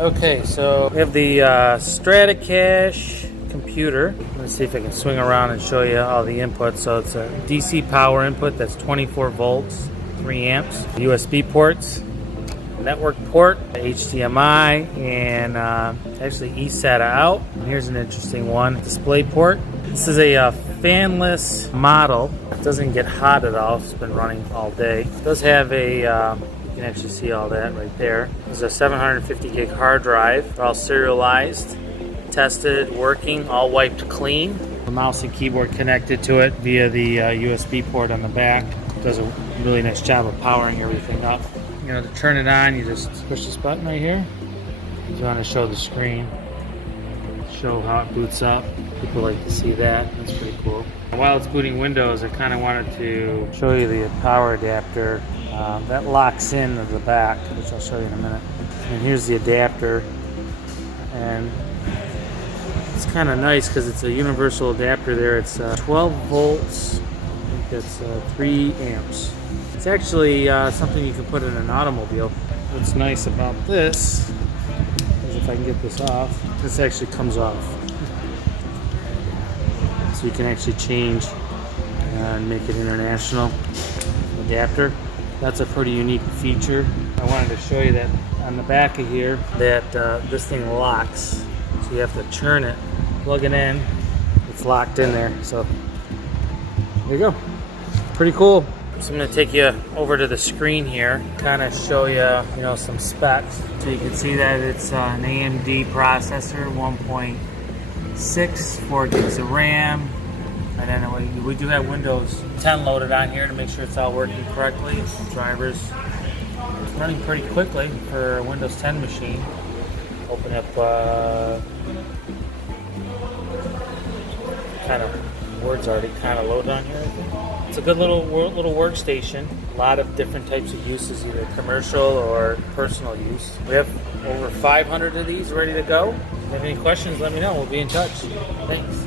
Okay, so we have the STRATACACHE computer. Let me see if I can swing around and show you all the inputs. So it's a DC power input that's 24 volts, 3 amps, USB ports, network port, HDMI, and actually eSATA out. And here's an interesting one, display port. This is a fanless model. It doesn't get hot at all. It's been running all day. It does have a you can actually see all that right there. There's a 750 gig hard drive. They're all serialized, tested, working, all wiped clean. The mouse and keyboard connected to it via the USB port on the back. It does a really nice job of powering everything up. You know, to turn it on, you just push this button right here. If you want to show the screen, show how it boots up. People like to see that. That's pretty cool. While it's booting Windows, I kind of wanted to show you the power adapter. That locks in at the back, which I'll show you in a minute. And here's the adapter. And it's kind of nice because it's a universal adapter there. It's 12 volts. I think that's 3 amps. It's actually something you can put in an automobile. What's nice about this is if I can get this off, this actually comes off. So you can actually change and make it international adapter. That's a pretty unique feature. I wanted to show you that on the back of here that this thing locks. So you have to turn it, plug it in, it's locked in there. So there you go. Pretty cool. So I'm going to take you over to the screen here, kind of show you, some specs. So you can see that it's an AMD processor, 1.6, 4 gigs of RAM. And then we do have Windows 10 loaded on here to make sure it's all working correctly. Drivers, it's running pretty quickly for a Windows 10 machine. Open up, kind of, Word's already kind of loaded on here. It's a good little workstation. A lot of different types of uses, either commercial or personal use. We have over 500 of these ready to go. If you have any questions, let me know. We'll be in touch. Thanks.